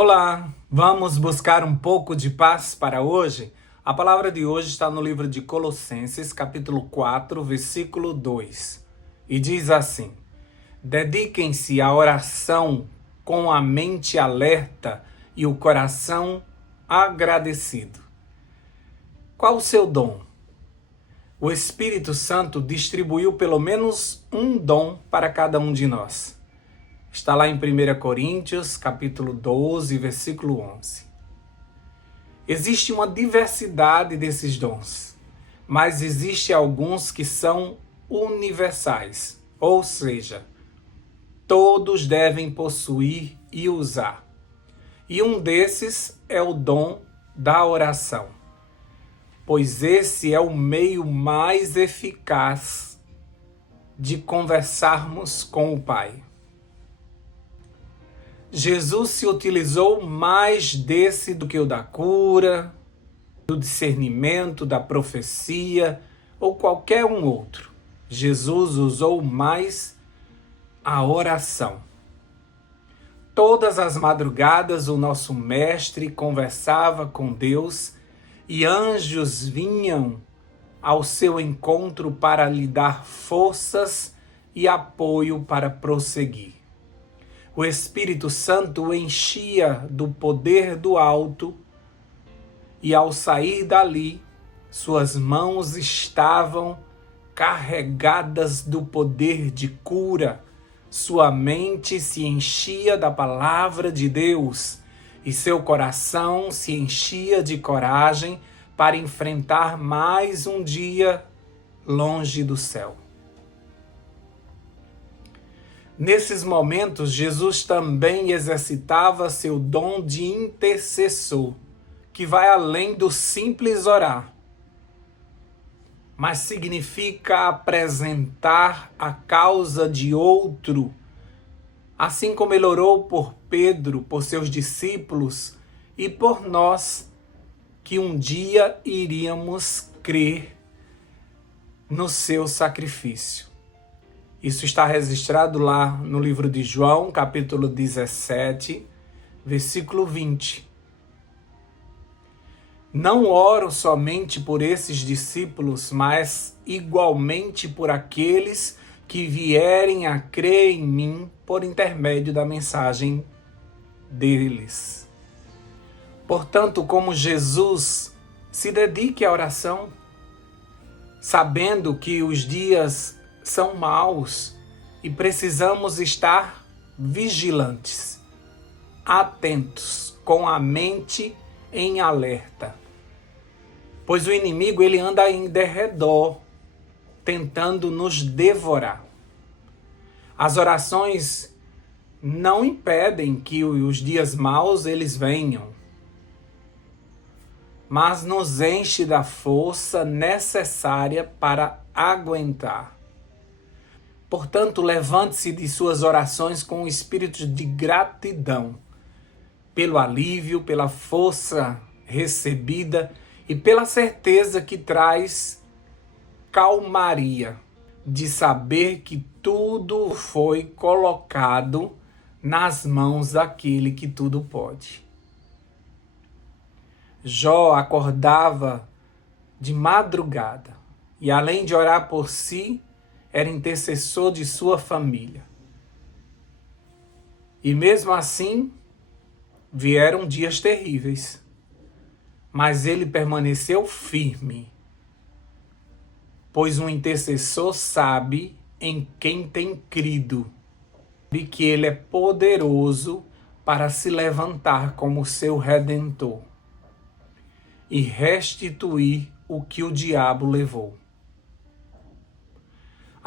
Olá, vamos buscar um pouco de paz para hoje? A palavra de hoje está no livro de Colossenses, capítulo 4, versículo 2. E diz assim: dediquem-se à oração com a mente alerta e o coração agradecido. Qual o seu dom? O Espírito Santo distribuiu pelo menos um dom para cada um de nós. Está lá em 1 Coríntios, capítulo 12, versículo 11. Existe uma diversidade desses dons, mas existe alguns que são universais, ou seja, todos devem possuir e usar. E um desses é o dom da oração, pois esse é o meio mais eficaz de conversarmos com o Pai. Jesus se utilizou mais desse do que o da cura, do discernimento, da profecia ou qualquer um outro. Jesus usou mais a oração. Todas as madrugadas o nosso mestre conversava com Deus e anjos vinham ao seu encontro para lhe dar forças e apoio para prosseguir. O Espírito Santo o enchia do poder do alto e ao sair dali, suas mãos estavam carregadas do poder de cura. Sua mente se enchia da palavra de Deus e seu coração se enchia de coragem para enfrentar mais um dia longe do céu. Nesses momentos, Jesus também exercitava seu dom de intercessor, que vai além do simples orar, mas significa apresentar a causa de outro, assim como ele orou por Pedro, por seus discípulos e por nós, que um dia iríamos crer no seu sacrifício. Isso está registrado lá no livro de João, capítulo 17, versículo 20. Não oro somente por esses discípulos, mas igualmente por aqueles que vierem a crer em mim por intermédio da mensagem deles. Portanto, como Jesus, se dedique à oração, sabendo que os dias são maus e precisamos estar vigilantes, atentos, com a mente em alerta. Pois o inimigo ele anda em derredor, tentando nos devorar. As orações não impedem que os dias maus eles venham, mas nos enche da força necessária para aguentar. Portanto, levante-se de suas orações com um espírito de gratidão pelo alívio, pela força recebida e pela certeza que traz calmaria de saber que tudo foi colocado nas mãos daquele que tudo pode. Jó acordava de madrugada e, além de orar por si, era intercessor de sua família. E mesmo assim, vieram dias terríveis, mas ele permaneceu firme, pois um intercessor sabe em quem tem crido e que ele é poderoso para se levantar como seu redentor e restituir o que o diabo levou.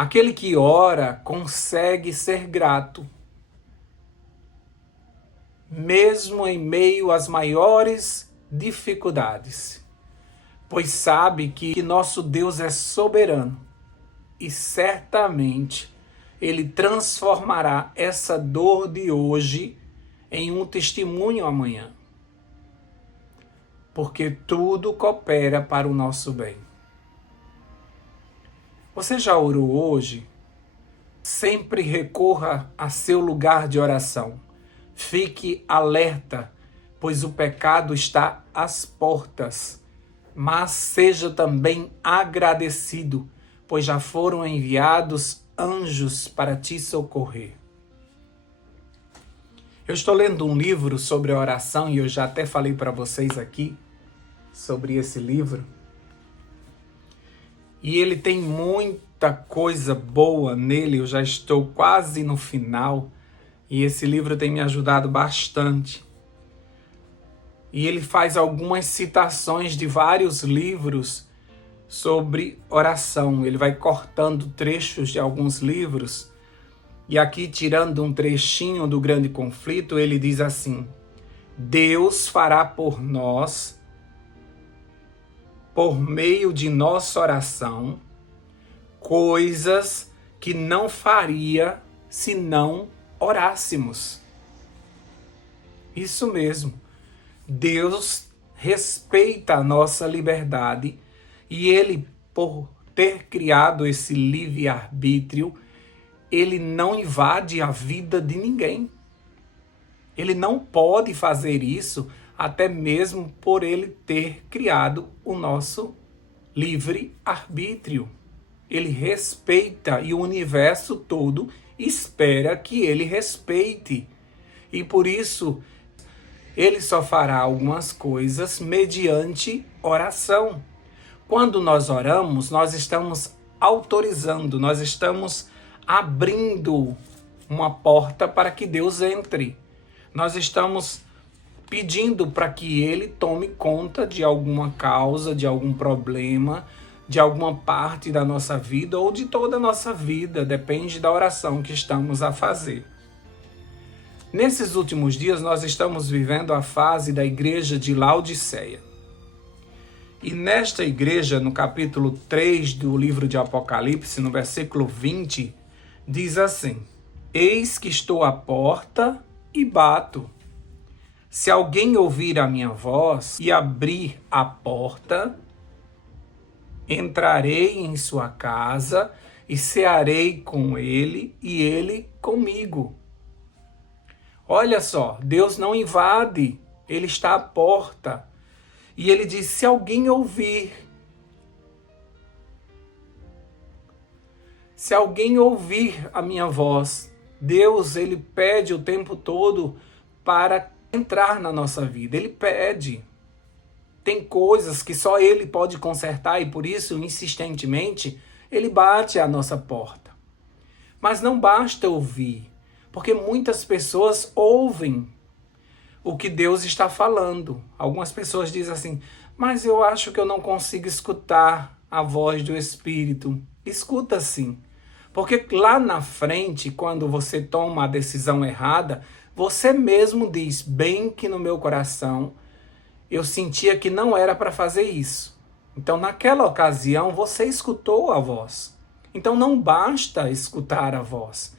Aquele que ora consegue ser grato, mesmo em meio às maiores dificuldades, pois sabe que nosso Deus é soberano e certamente Ele transformará essa dor de hoje em um testemunho amanhã, porque tudo coopera para o nosso bem. Você já orou hoje? Sempre recorra a seu lugar de oração. Fique alerta pois o pecado está às portas. Mas seja também agradecido, pois já foram enviados anjos para te socorrer. Eu estou lendo um livro sobre oração e eu já até falei para vocês aqui sobre esse livro. E ele tem muita coisa boa nele, eu já estou quase no final e esse livro tem me ajudado bastante. E ele faz algumas citações de vários livros sobre oração. Ele vai cortando trechos de alguns livros. E aqui, tirando um trechinho do Grande Conflito, ele diz assim: Deus fará por nós, por meio de nossa oração, coisas que não faria se não orássemos. Isso mesmo. Deus respeita a nossa liberdade e Ele, por ter criado esse livre-arbítrio, Ele não invade a vida de ninguém. Ele não pode fazer isso, até mesmo por Ele ter criado o nosso livre-arbítrio. Ele respeita e o universo todo espera que Ele respeite. E por isso, Ele só fará algumas coisas mediante oração. Quando nós oramos, nós estamos autorizando, nós estamos abrindo uma porta para que Deus entre. Nós estamos pedindo para que Ele tome conta de alguma causa, de algum problema, de alguma parte da nossa vida ou de toda a nossa vida, depende da oração que estamos a fazer. Nesses últimos dias, nós estamos vivendo a fase da igreja de Laodiceia. E nesta igreja, no capítulo 3 do livro de Apocalipse, no versículo 20, diz assim: Eis que estou à porta e bato. Se alguém ouvir a minha voz e abrir a porta, entrarei em sua casa e cearei com ele e ele comigo. Olha só, Deus não invade, Ele está à porta. E Ele diz, se alguém ouvir, a minha voz, Deus, Ele pede o tempo todo para entrar na nossa vida. Ele pede. Tem coisas que só Ele pode consertar e por isso, insistentemente, Ele bate à nossa porta. Mas não basta ouvir. Porque muitas pessoas ouvem o que Deus está falando. Algumas pessoas dizem assim, mas eu acho que eu não consigo escutar a voz do Espírito. Escuta sim. Porque lá na frente, quando você toma a decisão errada, você mesmo diz, bem que no meu coração, eu sentia que não era para fazer isso. Então naquela ocasião, você escutou a voz. Então não basta escutar a voz.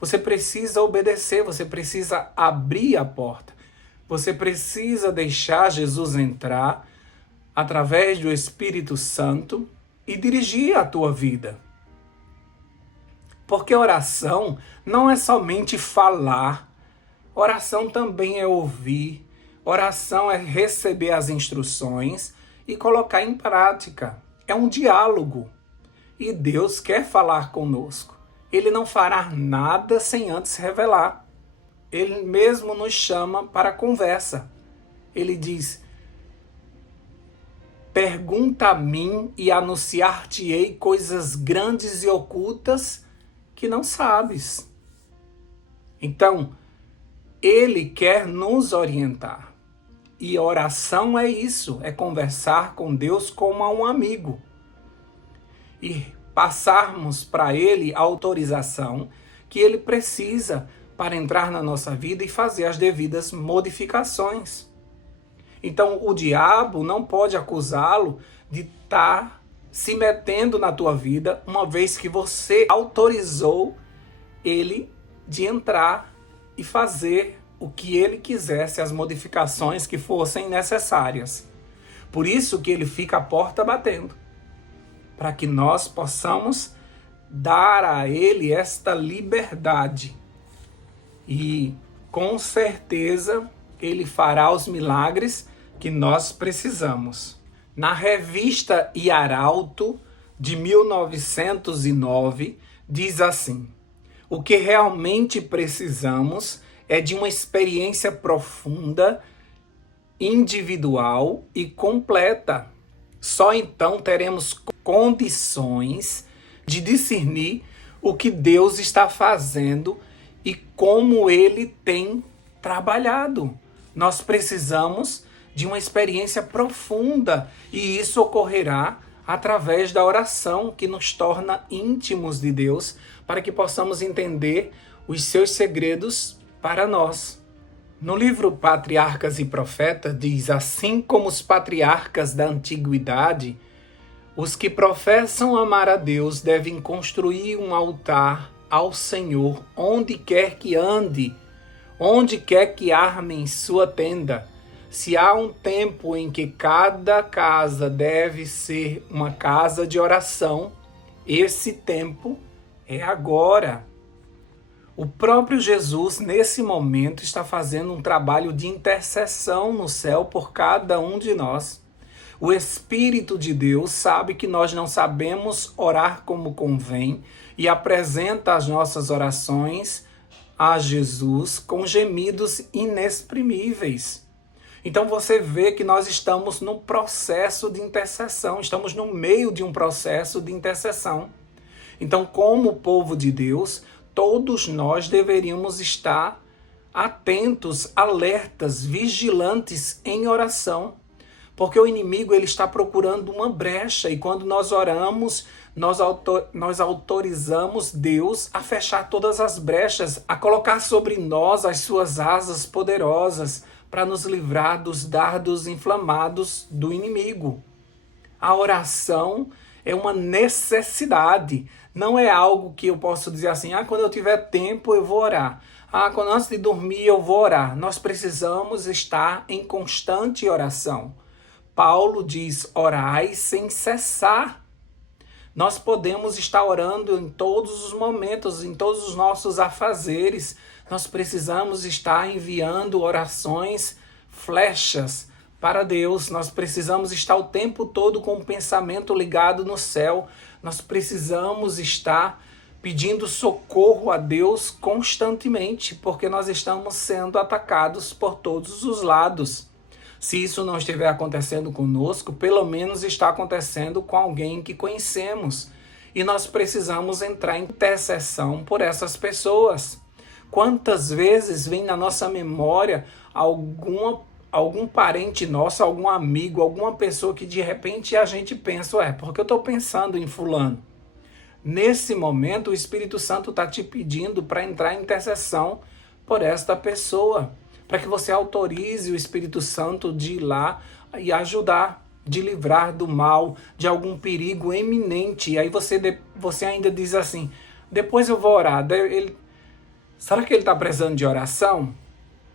Você precisa obedecer, você precisa abrir a porta. Você precisa deixar Jesus entrar através do Espírito Santo e dirigir a tua vida. Porque oração não é somente falar, oração também é ouvir, oração é receber as instruções e colocar em prática. É um diálogo e Deus quer falar conosco. Ele não fará nada sem antes revelar. Ele mesmo nos chama para a conversa. Ele diz, pergunta a mim e anunciar-te-ei coisas grandes e ocultas que não sabes. Então, Ele quer nos orientar. E oração é isso, é conversar com Deus como a um amigo. E passarmos para Ele a autorização que Ele precisa para entrar na nossa vida e fazer as devidas modificações. Então, o diabo não pode acusá-lo de estar se metendo na tua vida, uma vez que você autorizou ele de entrar e fazer o que ele quisesse, as modificações que fossem necessárias. Por isso que ele fica à porta batendo, para que nós possamos dar a ele esta liberdade. E com certeza Ele fará os milagres que nós precisamos. Na revista Iaralto, de 1909, diz assim: o que realmente precisamos é de uma experiência profunda, individual e completa. Só então teremos condições de discernir o que Deus está fazendo e como Ele tem trabalhado. Nós precisamos de uma experiência profunda e isso ocorrerá através da oração que nos torna íntimos de Deus para que possamos entender os seus segredos para nós. No livro Patriarcas e Profetas diz: assim como os patriarcas da antiguidade, os que professam amar a Deus devem construir um altar ao Senhor onde quer que ande, onde quer que armem sua tenda. Se há um tempo em que cada casa deve ser uma casa de oração, esse tempo é agora. O próprio Jesus, nesse momento, está fazendo um trabalho de intercessão no céu por cada um de nós. O Espírito de Deus sabe que nós não sabemos orar como convém e apresenta as nossas orações a Jesus com gemidos inexprimíveis. Então você vê que nós estamos no processo de intercessão, estamos no meio de um processo de intercessão. Então, como povo de Deus, todos nós deveríamos estar atentos, alertas, vigilantes em oração, porque o inimigo ele está procurando uma brecha e quando nós oramos, nós autorizamos Deus a fechar todas as brechas, a colocar sobre nós as suas asas poderosas para nos livrar dos dardos inflamados do inimigo. A oração é uma necessidade, não é algo que eu posso dizer assim, quando eu tiver tempo eu vou orar. Quando antes de dormir eu vou orar. Nós precisamos estar em constante oração. Paulo diz, orai sem cessar. Nós podemos estar orando em todos os momentos, em todos os nossos afazeres. Nós precisamos estar enviando orações, flechas para Deus. Nós precisamos estar o tempo todo com o pensamento ligado no céu. Nós precisamos estar pedindo socorro a Deus constantemente, porque nós estamos sendo atacados por todos os lados. Se isso não estiver acontecendo conosco, pelo menos está acontecendo com alguém que conhecemos. E nós precisamos entrar em intercessão por essas pessoas. Quantas vezes vem na nossa memória algum parente nosso, algum amigo, alguma pessoa que de repente a gente pensa, porque eu estou pensando em fulano. Nesse momento o Espírito Santo está te pedindo para entrar em intercessão por esta pessoa, para que você autorize o Espírito Santo de ir lá e ajudar, de livrar do mal, de algum perigo eminente. E aí você ainda diz assim, depois eu vou orar. Será que ele está precisando de oração?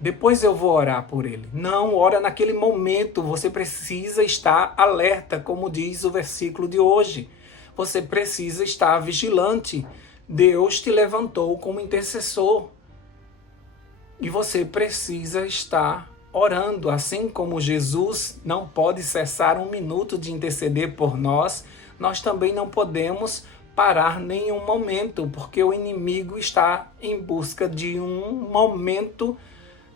Depois eu vou orar por ele. Não, ora naquele momento. Você precisa estar alerta, como diz o versículo de hoje. Você precisa estar vigilante. Deus te levantou como intercessor. E você precisa estar orando, assim como Jesus não pode cessar um minuto de interceder por nós, nós também não podemos parar nenhum momento, porque o inimigo está em busca de um momento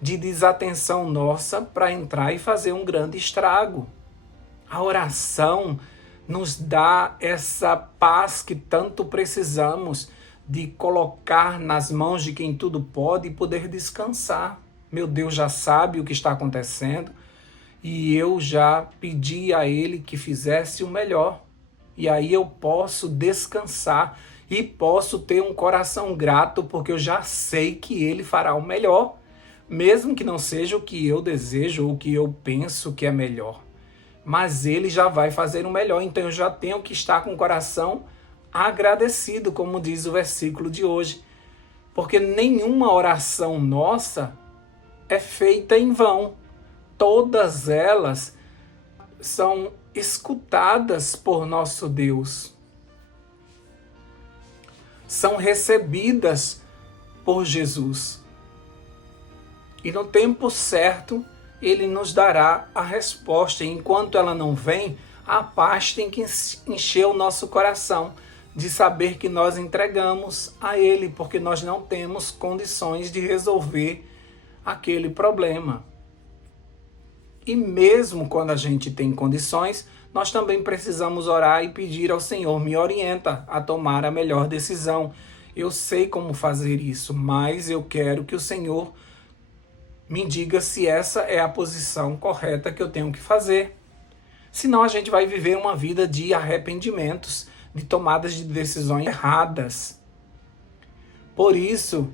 de desatenção nossa para entrar e fazer um grande estrago. A oração nos dá essa paz que tanto precisamos, de colocar nas mãos de quem tudo pode e poder descansar. Meu Deus já sabe o que está acontecendo e eu já pedi a Ele que fizesse o melhor. E aí eu posso descansar e posso ter um coração grato porque eu já sei que Ele fará o melhor, mesmo que não seja o que eu desejo ou o que eu penso que é melhor. Mas Ele já vai fazer o melhor, então eu já tenho que estar com o coração agradecido, como diz o versículo de hoje, porque nenhuma oração nossa é feita em vão. Todas elas são escutadas por nosso Deus, são recebidas por Jesus. E no tempo certo, Ele nos dará a resposta. E enquanto ela não vem, a paz tem que encher o nosso coração de saber que nós entregamos a Ele, porque nós não temos condições de resolver aquele problema. E mesmo quando a gente tem condições, nós também precisamos orar e pedir ao Senhor, me orienta a tomar a melhor decisão. Eu sei como fazer isso, mas eu quero que o Senhor me diga se essa é a posição correta que eu tenho que fazer. Senão a gente vai viver uma vida de arrependimentos, de tomadas de decisões erradas. Por isso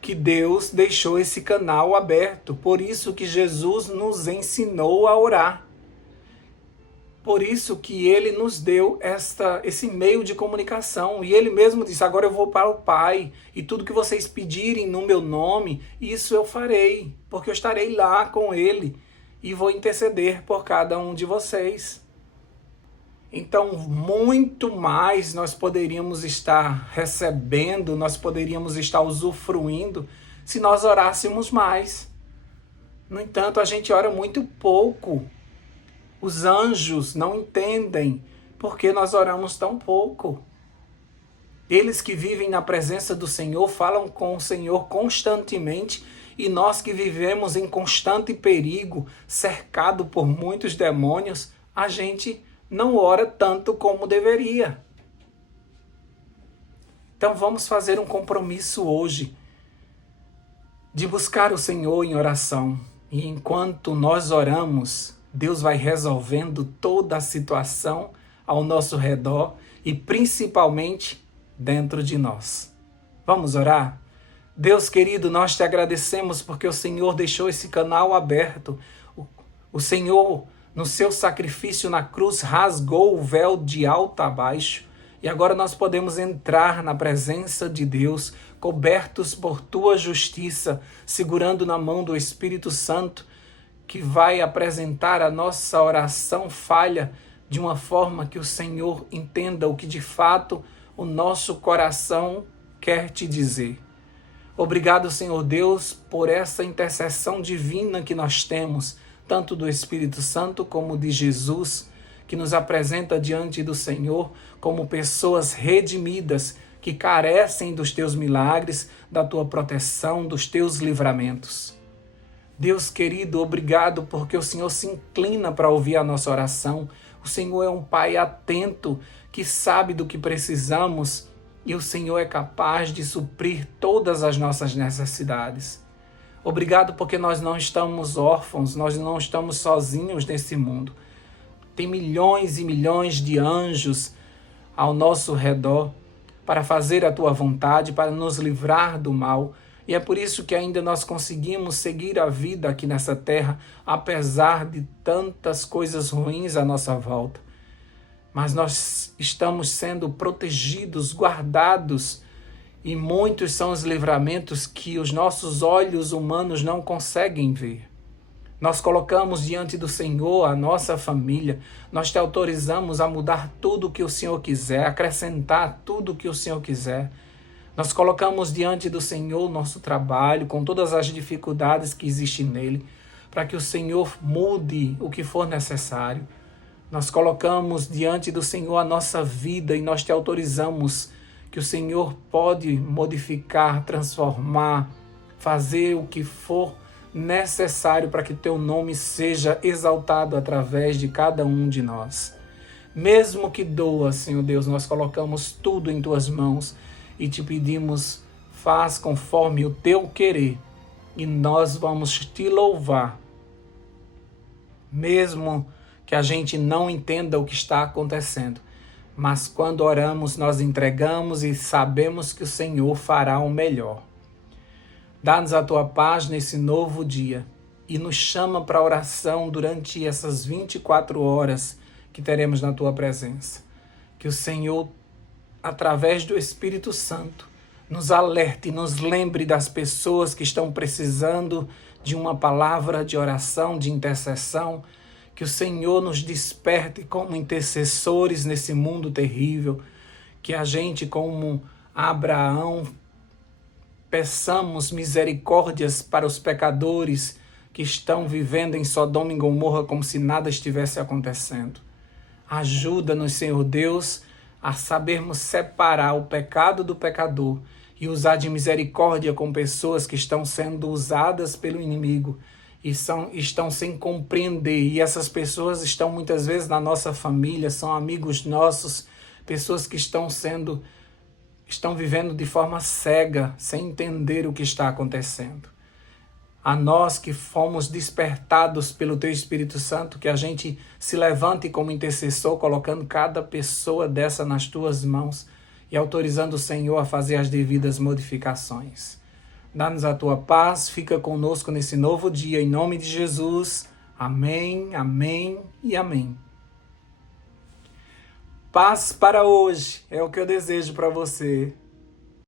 que Deus deixou esse canal aberto, por isso que Jesus nos ensinou a orar. Por isso que Ele nos deu esse meio de comunicação. E Ele mesmo disse, agora eu vou para o Pai, e tudo que vocês pedirem no meu nome, isso eu farei, porque eu estarei lá com Ele, e vou interceder por cada um de vocês. Então, muito mais nós poderíamos estar recebendo, nós poderíamos estar usufruindo, se nós orássemos mais. No entanto, a gente ora muito pouco. Os anjos não entendem porque nós oramos tão pouco. Eles que vivem na presença do Senhor falam com o Senhor constantemente, e nós que vivemos em constante perigo, cercado por muitos demônios, a gente não ora tanto como deveria. Então vamos fazer um compromisso hoje de buscar o Senhor em oração. E enquanto nós oramos, Deus vai resolvendo toda a situação ao nosso redor e principalmente dentro de nós. Vamos orar? Deus querido, nós te agradecemos porque o Senhor deixou esse canal aberto. O Senhor, no seu sacrifício na cruz, rasgou o véu de alto a baixo. E agora nós podemos entrar na presença de Deus, cobertos por tua justiça, segurando na mão do Espírito Santo, que vai apresentar a nossa oração falha de uma forma que o Senhor entenda o que de fato o nosso coração quer te dizer. Obrigado, Senhor Deus, por essa intercessão divina que nós temos, tanto do Espírito Santo como de Jesus, que nos apresenta diante do Senhor como pessoas redimidas, que carecem dos teus milagres, da tua proteção, dos teus livramentos. Deus querido, obrigado porque o Senhor se inclina para ouvir a nossa oração. O Senhor é um Pai atento, que sabe do que precisamos, e o Senhor é capaz de suprir todas as nossas necessidades. Obrigado porque nós não estamos órfãos, nós não estamos sozinhos nesse mundo. Tem milhões e milhões de anjos ao nosso redor para fazer a tua vontade, para nos livrar do mal. E é por isso que ainda nós conseguimos seguir a vida aqui nessa terra, apesar de tantas coisas ruins à nossa volta. Mas nós estamos sendo protegidos, guardados, e muitos são os livramentos que os nossos olhos humanos não conseguem ver. Nós colocamos diante do Senhor a nossa família, nós te autorizamos a mudar tudo o que o Senhor quiser, acrescentar tudo o que o Senhor quiser. Nós colocamos diante do Senhor o nosso trabalho, com todas as dificuldades que existem nele, para que o Senhor mude o que for necessário. Nós colocamos diante do Senhor a nossa vida e nós te autorizamos que o Senhor pode modificar, transformar, fazer o que for necessário para que teu nome seja exaltado através de cada um de nós. Mesmo que doa, Senhor Deus, nós colocamos tudo em tuas mãos e te pedimos, faz conforme o teu querer, e nós vamos te louvar. Mesmo que a gente não entenda o que está acontecendo, mas quando oramos, nós entregamos e sabemos que o Senhor fará o melhor. Dá-nos a tua paz nesse novo dia e nos chama para a oração durante essas 24 horas que teremos na tua presença. Que o Senhor, através do Espírito Santo, nos alerte e nos lembre das pessoas que estão precisando de uma palavra de oração, de intercessão. Que o Senhor nos desperte como intercessores nesse mundo terrível. Que a gente, como Abraão, peçamos misericórdias para os pecadores que estão vivendo em Sodoma e Gomorra como se nada estivesse acontecendo. Ajuda-nos, Senhor Deus, a sabermos separar o pecado do pecador e usar de misericórdia com pessoas que estão sendo usadas pelo inimigo e estão sem compreender. E essas pessoas estão muitas vezes na nossa família, são amigos nossos, pessoas que estão vivendo de forma cega, sem entender o que está acontecendo. A nós que fomos despertados pelo Teu Espírito Santo, que a gente se levante como intercessor, colocando cada pessoa dessa nas Tuas mãos e autorizando o Senhor a fazer as devidas modificações. Dá-nos a Tua paz, fica conosco nesse novo dia, em nome de Jesus. Amém, amém e amém. Paz para hoje é o que eu desejo para você.